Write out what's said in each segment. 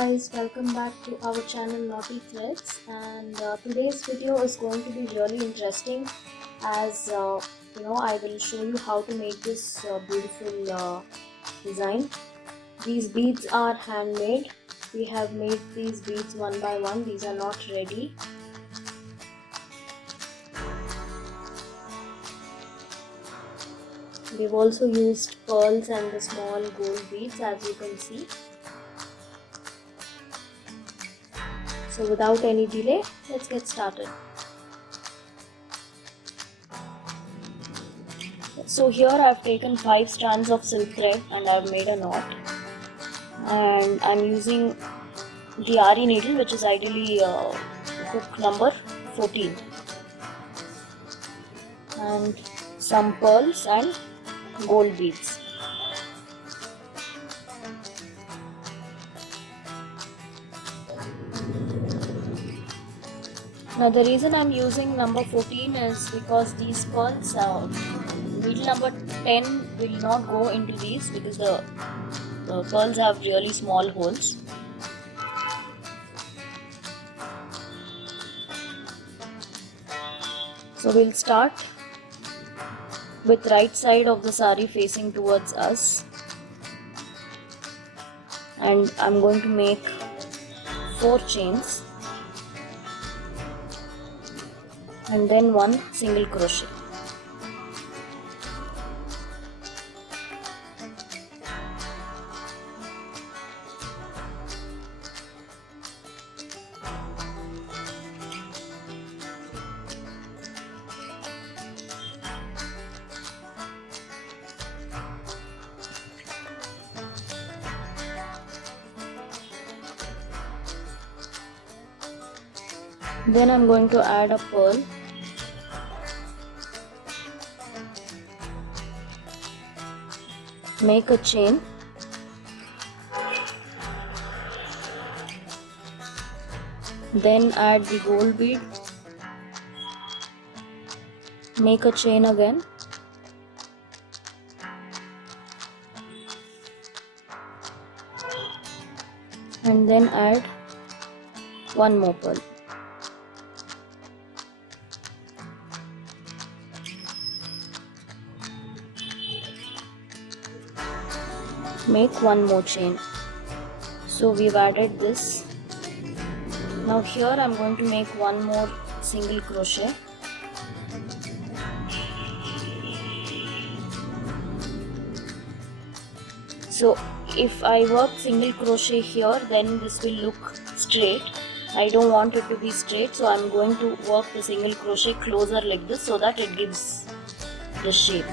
guys, welcome back to our channel Naughty Threads, and today's video is going to be really interesting as I will show you how to make this beautiful design. These beads are handmade. We have made these beads one by one. These are not ready. We've also used pearls and the small gold beads, as you can see. So without any delay, let's get started. So here I've taken 5 strands of silk thread and I've made a knot, and I'm using the Saree needle, which is ideally hook number 14, and some pearls and gold beads. Now the reason I'm using number 14 is because these pearls, needle number 10 will not go into these because the pearls have really small holes. So we'll start with right side of the saree facing towards us, and I'm going to make 4 chains and then 1 single crochet. Then I'm going to add a pearl. Make a chain, then add the gold bead, make a chain again, and then add 1 more pearl. Make 1 more chain. So we've added this. Now here I'm going to make 1 more single crochet. So if I work single crochet here, then this will look straight. I don't want it to be straight, so I'm going to work the single crochet closer like this so that it gives the shape.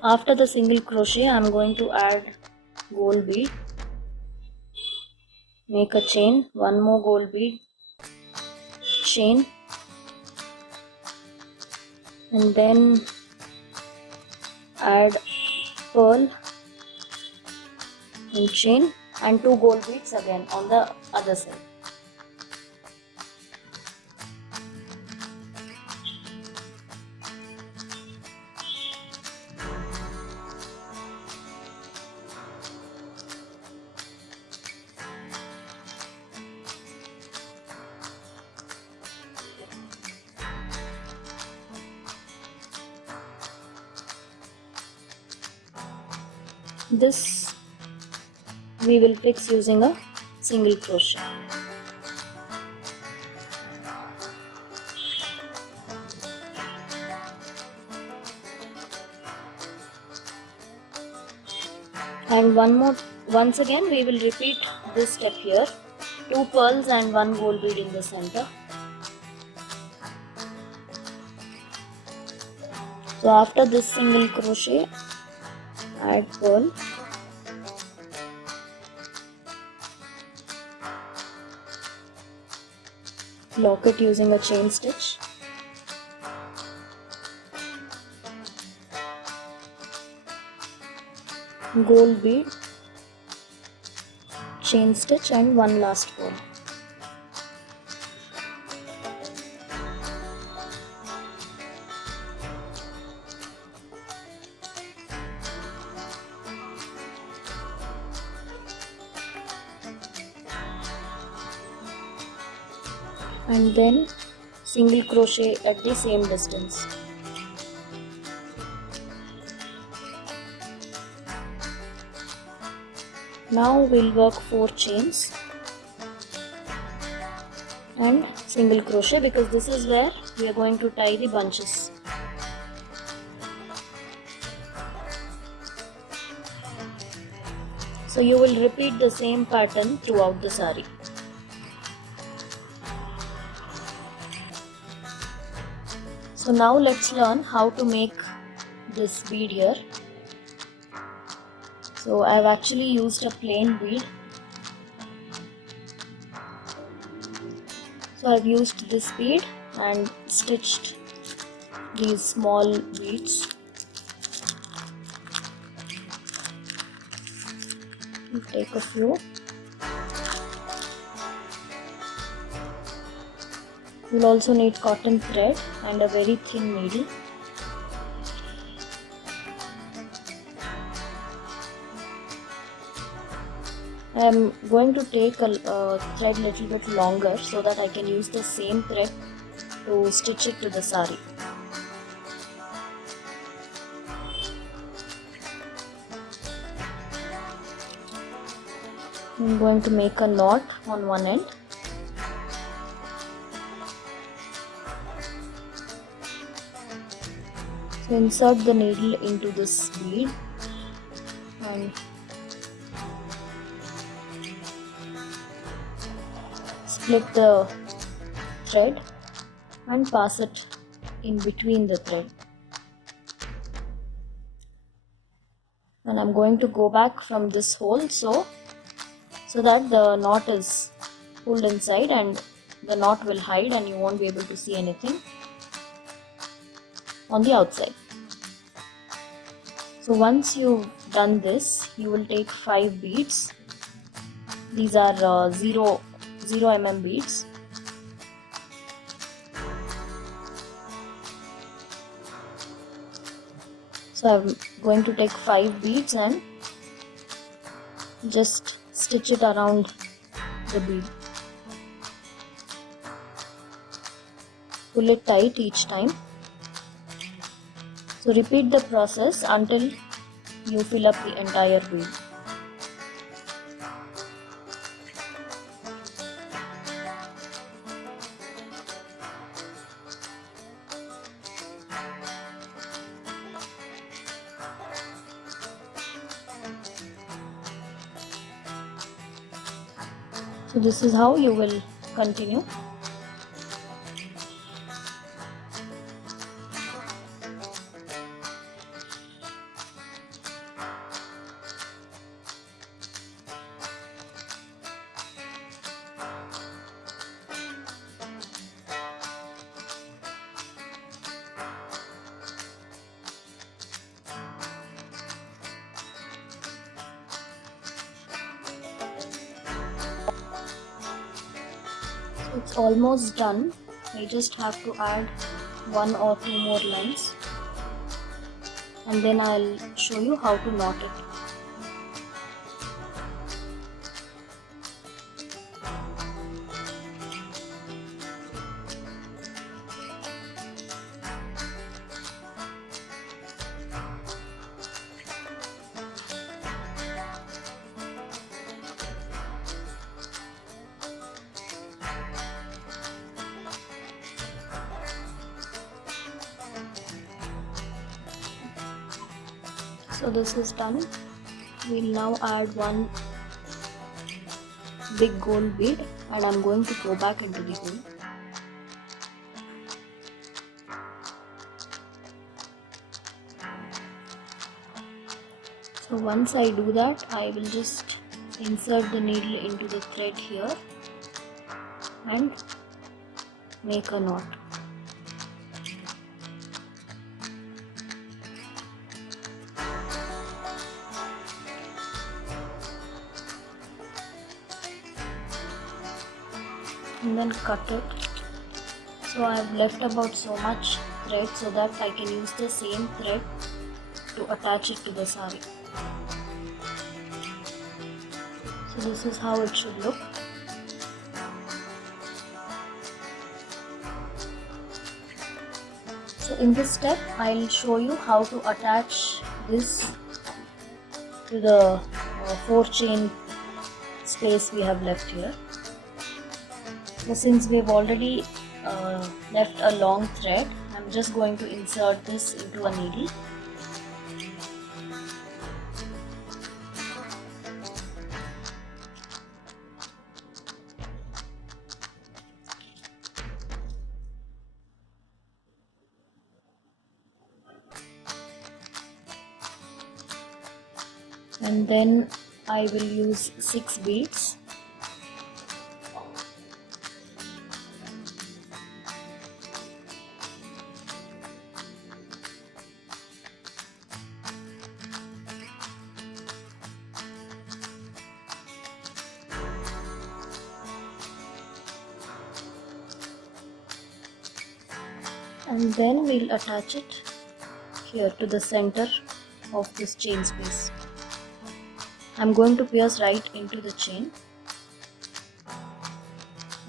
After the single crochet, I'm going to add gold bead, make a chain, 1 more gold bead, chain, and then add pearl and chain and 2 gold beads again on the other side. This we will fix using a single crochet. And once again we will repeat this step here. 2 pearls and 1 gold bead in the center. So after this single crochet, add pearl, lock it using a chain stitch, gold bead, chain stitch, and one last row. And then single crochet at the same distance. Now we'll work 4 chains and single crochet, because this is where we are going to tie the bunches. So you will repeat the same pattern throughout the saree. So now let's learn how to make this bead here. So I've actually used a plain bead. So I've used this bead and stitched these small beads. We'll take a few. You'll also need cotton thread and a very thin needle. I am going to take a thread little bit longer so that I can use the same thread to stitch it to the saree. I'm going to make a knot on one end. So insert the needle into this bead and split the thread and pass it in between the thread. And I'm going to go back from this hole so that the knot is pulled inside and the knot will hide and you won't be able to see anything on the outside. So once you've done this, you will take 5 beads. These are 0 mm beads. So I'm going to take 5 beads and just stitch it around the bead. Pull it tight each time. So repeat the process until you fill up the entire bead. So this is how you will continue. It's almost done. I just have to add 1 or 2 more lines and then I'll show you how to knot it. So this is done. We'll now add 1 big gold bead and I'm going to go back into the hole. So once I do that, I will just insert the needle into the thread here and make a knot. and then cut it. So I have left about so much thread so that I can use the same thread to attach it to the saree. So this is how it should look. So in this step I'll show you how to attach this to the 4 chain space we have left here. So since we've already left a long thread, I'm just going to insert this into a needle. And then I will use 6 beads. And then we'll attach it here to the center of this chain space. I'm going to pierce right into the chain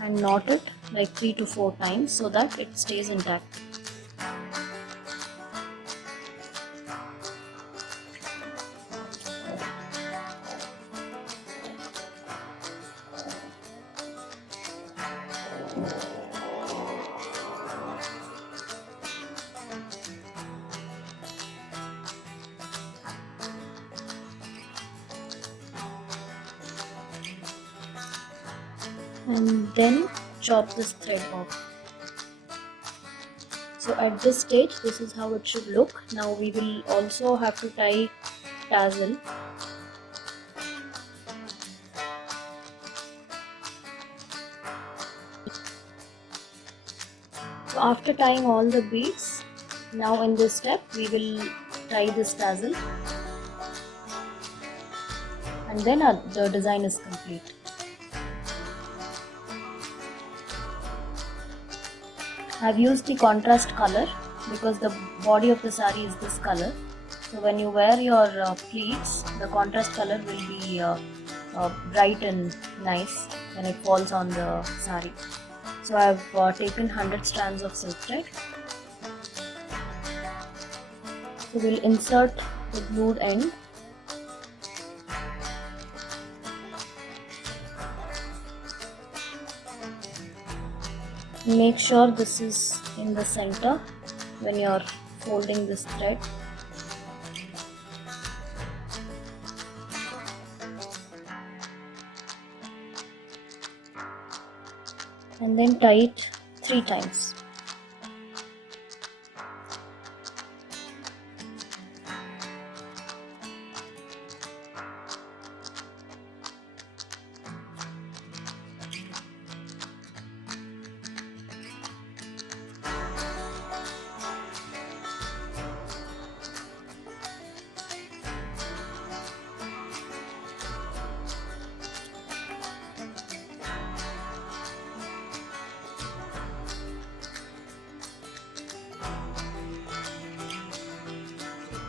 and knot it like 3 to 4 times so that it stays intact. And then chop this thread off. So at this stage, this is how it should look. Now we will also have to tie tassel. So after tying all the beads, now in this step we will tie this tassel, and then the design is complete. I've used the contrast color because the body of the saree is this color. So when you wear your pleats, the contrast color will be bright and nice when it falls on the saree. So I've taken 100 strands of silk thread. So we'll insert the glued end. Make sure this is in the center when you're folding this thread. And then tie it 3 times.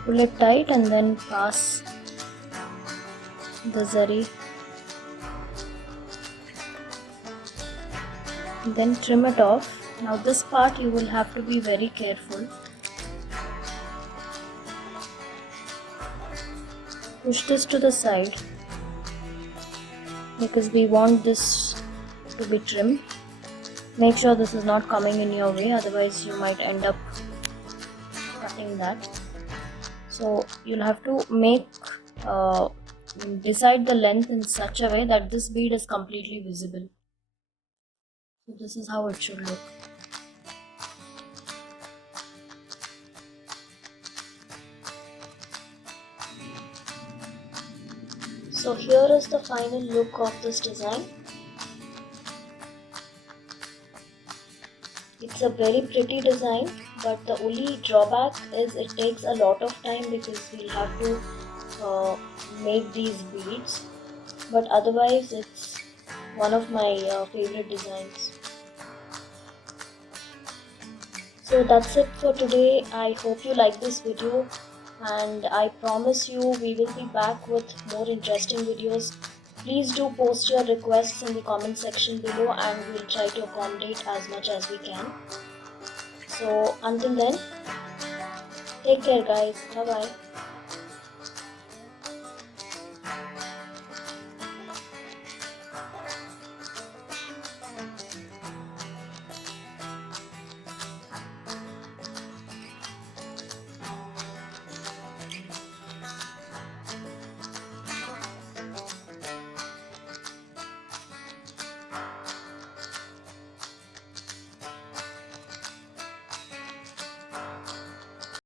Pull it tight and then pass the zari. Then trim it off. Now this part you will have to be very careful. Push this to the side because we want this to be trimmed. Make sure this is not coming in your way, otherwise you might end up cutting that. So you'll have to decide the length in such a way that this bead is completely visible. So this is how it should look. So here is the final look of this design. It's a very pretty design, but the only drawback is it takes a lot of time because we'll have to make these beads. But otherwise it's one of my favorite designs. So that's it for today. I hope you like this video, and I promise you we will be back with more interesting videos. Please do post your requests in the comment section below, and we'll try to accommodate as much as we can. So until then, take care guys. Bye bye.